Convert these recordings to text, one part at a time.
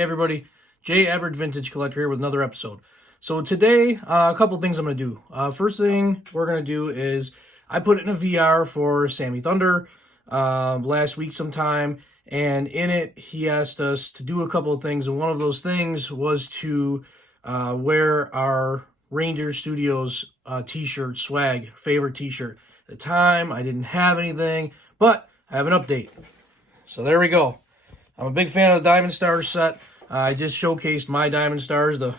Hey everybody, Jay Average Vintage Collector here with another episode. So today, a couple things I'm going to do. First thing we're going to do is I put it in a VR for Sammy Thunder last week sometime, and in it he asked us to do a couple of things, and one of those things was to wear our Reindeer Studios t-shirt swag, favorite t-shirt. At the time, I didn't have anything, but I have an update. So there we go. I'm a big fan of the Diamond Stars set. I just showcased my Diamond Stars, the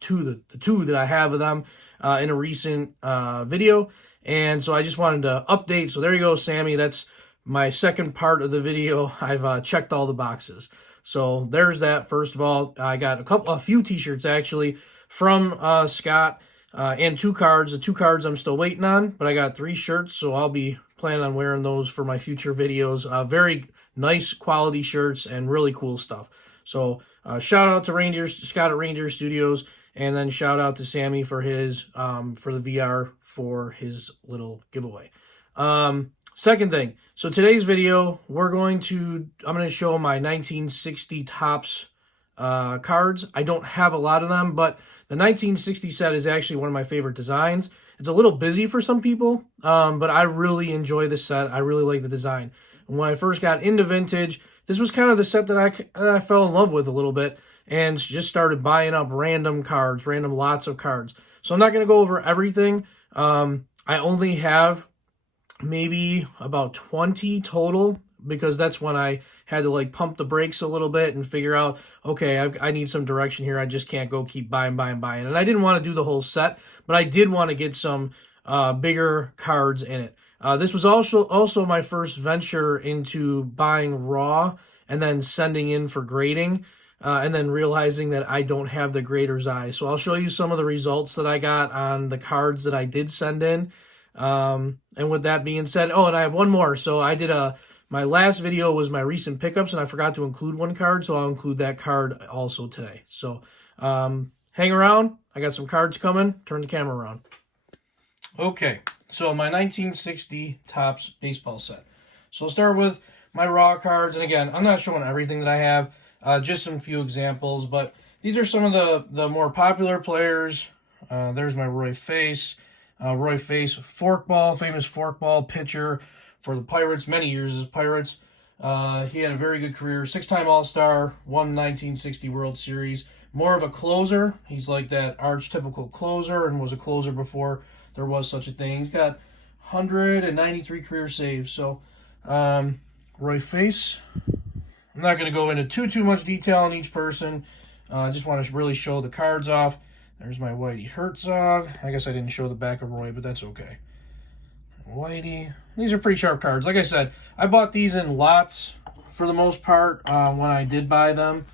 two that I have of them in a recent video. And so I just wanted to update. So there you go, Sammy. That's my second part of the video. I've checked all the boxes. So there's that. First of all, I got a few t-shirts actually from Scott and 2 cards. The 2 cards I'm still waiting on, but I got 3 shirts, so I'll be planning on wearing those for my future videos. Very nice quality shirts and really cool stuff. So shout out to Scott at Reindeer Studios, and then shout out to Sammy for his for the VR for his little giveaway. Second thing, so today's video I'm going to show my 1960 Topps cards. I don't have a lot of them, but the 1960 set is actually one of my favorite designs. It's a little busy for some people, but I really enjoy the set. I really like the design. And when I first got into vintage, this was kind of the set that I fell in love with a little bit, and just started buying up random lots of cards. So I'm not going to go over everything. I only have maybe about 20 total, because that's when I had to like pump the brakes a little bit and figure out, okay, I need some direction here. I just can't go keep buying. And I didn't want to do the whole set, but I did want to get some bigger cards in it. This was also my first venture into buying raw and then sending in for grading, and then realizing that I don't have the grader's eye. So I'll show you some of the results that I got on the cards that I did send in. And with that being said, oh, and I have one more. So I did my last video was my recent pickups, and I forgot to include one card, so I'll include that card also today. So hang around. I got some cards coming. Turn the camera around. Okay, so my 1960 Topps baseball set. So I'll start with my raw cards, and again, I'm not showing everything that I have, just some few examples, but these are some of the more popular players. There's my Roy Face. Roy Face, famous forkball pitcher for the Pirates, many years as Pirates. He had a very good career, 6-time All-Star, won 1960 World Series. More of a closer. He's like that archetypical closer, and was a closer before there was such a thing. He's got 193 career saves. So, Roy Face. I'm not going to go into too much detail on each person. I just want to really show the cards off. There's my Whitey Herzog. I guess I didn't show the back of Roy, but that's okay. Whitey. These are pretty sharp cards. Like I said, I bought these in lots for the most part when I did buy them.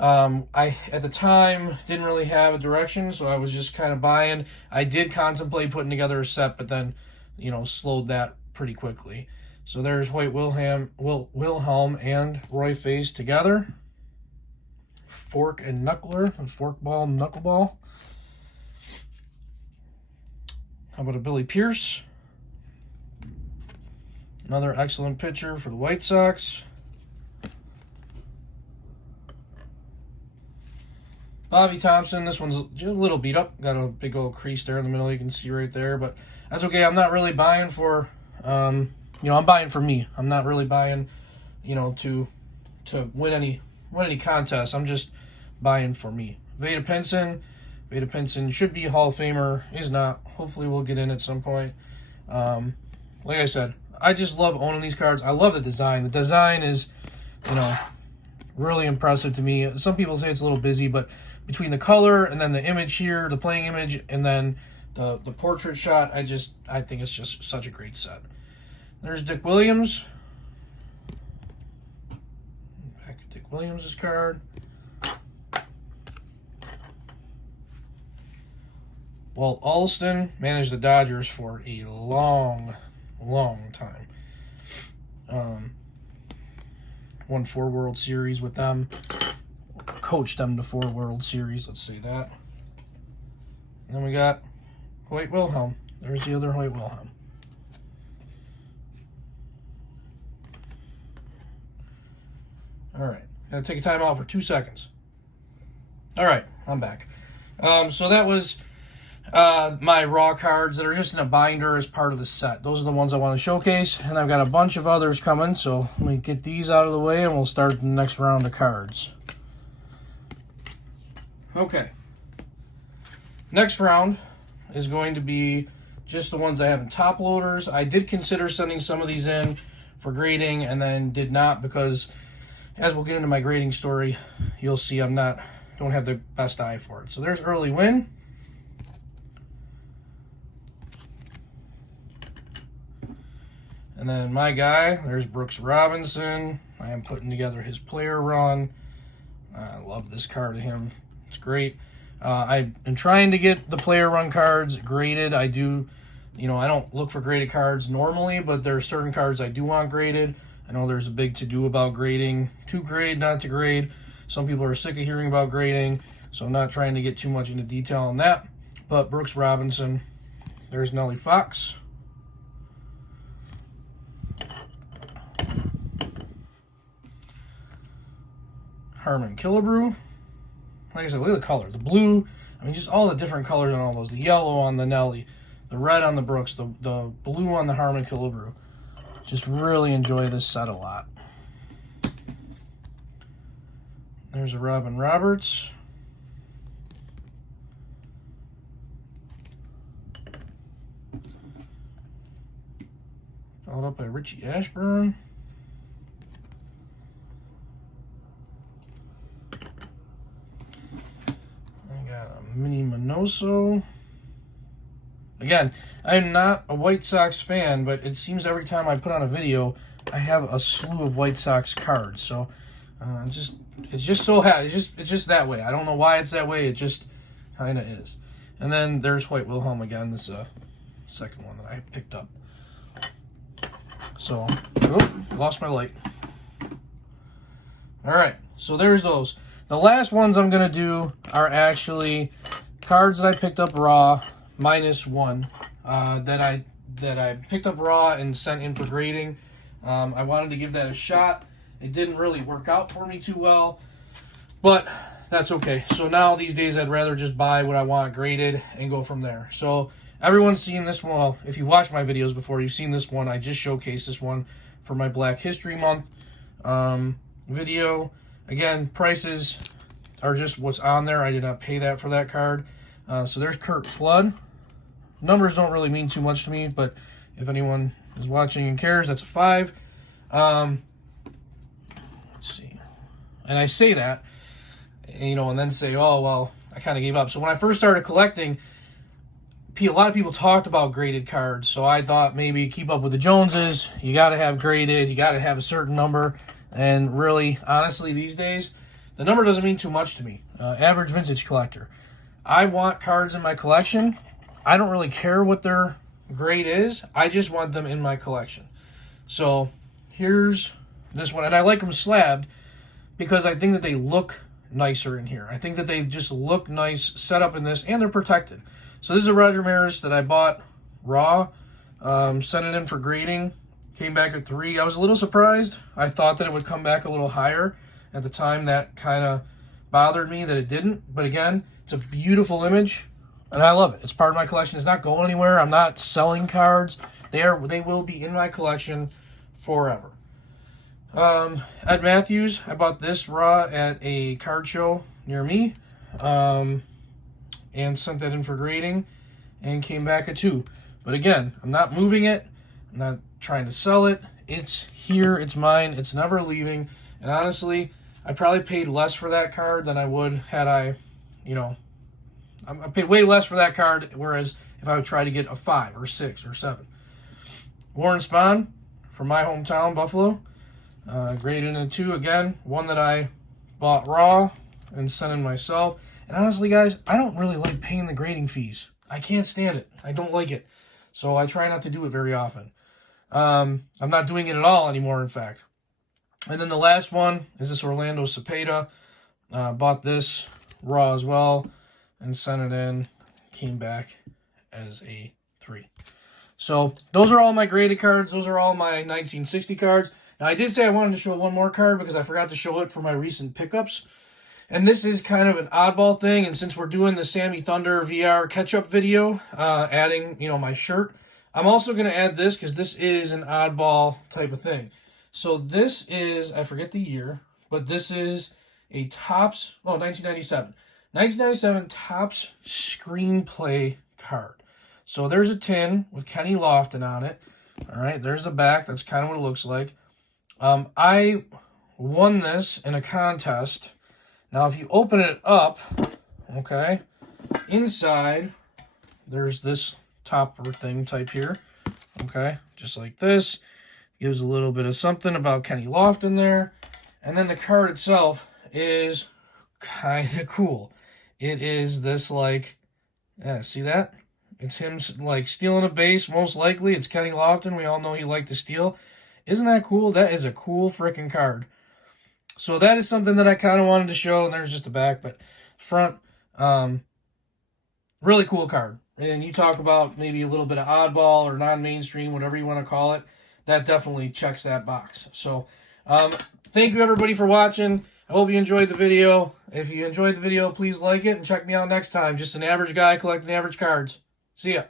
I, at the time, didn't really have a direction, so I was just kind of buying. I did contemplate putting together a set, but then, slowed that pretty quickly. So there's White Wilhelm and Roy Face together. Fork and knuckler, and forkball, knuckleball. How about a Billy Pierce? Another excellent pitcher for the White Sox. Bobby Thompson, this one's a little beat up. Got a big old crease there in the middle, you can see right there, but that's okay. I'm not really buying for, I'm buying for me. I'm not really buying, to win any contest. I'm just buying for me. Vada Pinson should be a Hall of Famer, is not. Hopefully we'll get in at some point. Like I said, I just love owning these cards. I love the design. The design is, really impressive to me. Some people say it's a little busy, but between the color and then the image here, the playing image, and then the portrait shot, I think it's just such a great set. There's Dick Williams. Back of Dick Williams' card. Walt Alston managed the Dodgers for a long time. Won 4 World Series with them. Coached them to 4 World Series, let's say that. And then we got Hoyt Wilhelm. There's the other Hoyt Wilhelm. All right. Gotta take a time out for 2 seconds. All right, I'm back. So that was my raw cards that are just in a binder as part of the set. Those are the ones I want to showcase, and I've got a bunch of others coming, so let me get these out of the way and we'll start the next round of cards. Okay. Next round is going to be just the ones I have in top loaders. I did consider sending some of these in for grading and then did not, because as we'll get into my grading story, you'll see don't have the best eye for it. So there's Early Win. And then my guy, there's Brooks Robinson. I am putting together his player run. I love this card of him. It's great. I've been trying to get the player run cards graded. I do, I don't look for graded cards normally, but there are certain cards I do want graded. I know there's a big to-do about grading. To grade, not to grade. Some people are sick of hearing about grading, so I'm not trying to get too much into detail on that. But Brooks Robinson, there's Nellie Fox. Harmon Killebrew. Like I said, look at the color. The blue, just all the different colors on all those. The yellow on the Nelly, the red on the Brooks, the blue on the Harmon Killebrew. Just really enjoy this set a lot. There's a Robin Roberts. Followed up by Richie Ashburn. Mini Minoso. Again, I'm not a White Sox fan, but it seems every time I put on a video, I have a slew of White Sox cards. So it's just that way. I don't know why it's that way. It just kind of is. And then there's White Wilhelm again. This is a second one that I picked up. So, lost my light. All right, so there's those. The last ones I'm going to do are actually cards that I picked up raw, -1, that I picked up raw and sent in for grading. I wanted to give that a shot. It didn't really work out for me too well, but that's okay. So now these days I'd rather just buy what I want graded and go from there. So everyone's seen this one. Well, if you watched my videos before, you've seen this one. I just showcased this one for my Black History Month video. Again, prices are just what's on there. I did not pay that for that card. So there's Kurt Flood. Numbers don't really mean too much to me, but if anyone is watching and cares, that's a 5. Let's see. And I say that, and then say, oh, well, I kind of gave up. So when I first started collecting, a lot of people talked about graded cards. So I thought maybe keep up with the Joneses. You got to have graded. You got to have a certain number. And really, honestly, these days, the number doesn't mean too much to me. Average vintage collector. I want cards in my collection. I don't really care what their grade is. I just want them in my collection. So here's this one. And I like them slabbed because I think that they look nicer in here. I think that they just look nice set up in this, and they're protected. So this is a Roger Maris that I bought raw, sent it in for grading. Came back at 3. I was a little surprised. I thought that it would come back a little higher. At the time, that kind of bothered me that it didn't. But again, it's a beautiful image, and I love it. It's part of my collection. It's not going anywhere. I'm not selling cards. They will be in my collection forever. Ed Matthews, I bought this raw at a card show near me, and sent that in for grading, and came back at 2. But again, I'm not moving it. I'm not trying to sell it. It's here. It's mine. It's never leaving. And honestly, I probably paid less for that card than I would had I paid way less for that card, whereas if I would try to get a 5 or 6 or 7. Warren Spahn from my hometown, Buffalo, graded in a 2 again. One that I bought raw and sent in myself. And honestly, guys, I don't really like paying the grading fees. I can't stand it. I don't like it. So I try not to do it very often. I'm not doing it at all anymore, in fact. And then the last one is this Orlando Cepeda. Bought this raw as well and sent it in. Came back as a 3. So those are all my graded cards. Those are all my 1960 cards. Now, I did say I wanted to show one more card because I forgot to show it for my recent pickups. And this is kind of an oddball thing, and since we're doing the Sammy Thunder VR catch-up video, adding, my shirt, I'm also going to add this because this is an oddball type of thing. So this is, I forget the year, but this is a Topps, 1997. 1997 Topps screenplay card. So there's a tin with Kenny Lofton on it. All right, there's the back. That's kind of what it looks like. I won this in a contest. Now, if you open it up, okay, inside, there's this topper thing type here, okay, just like this. Gives a little bit of something about Kenny Lofton there. And then the card itself is kind of cool. It is this, see that? It's him, stealing a base, most likely. It's Kenny Lofton. We all know he liked to steal. Isn't that cool? That is a cool freaking card. So that is something that I kind of wanted to show, and there's just the back, but front, really cool card. And you talk about maybe a little bit of oddball or non-mainstream, whatever you want to call it, that definitely checks that box. So thank you, everybody, for watching. I hope you enjoyed the video. If you enjoyed the video, please like it and check me out next time. Just an average guy collecting average cards. See ya.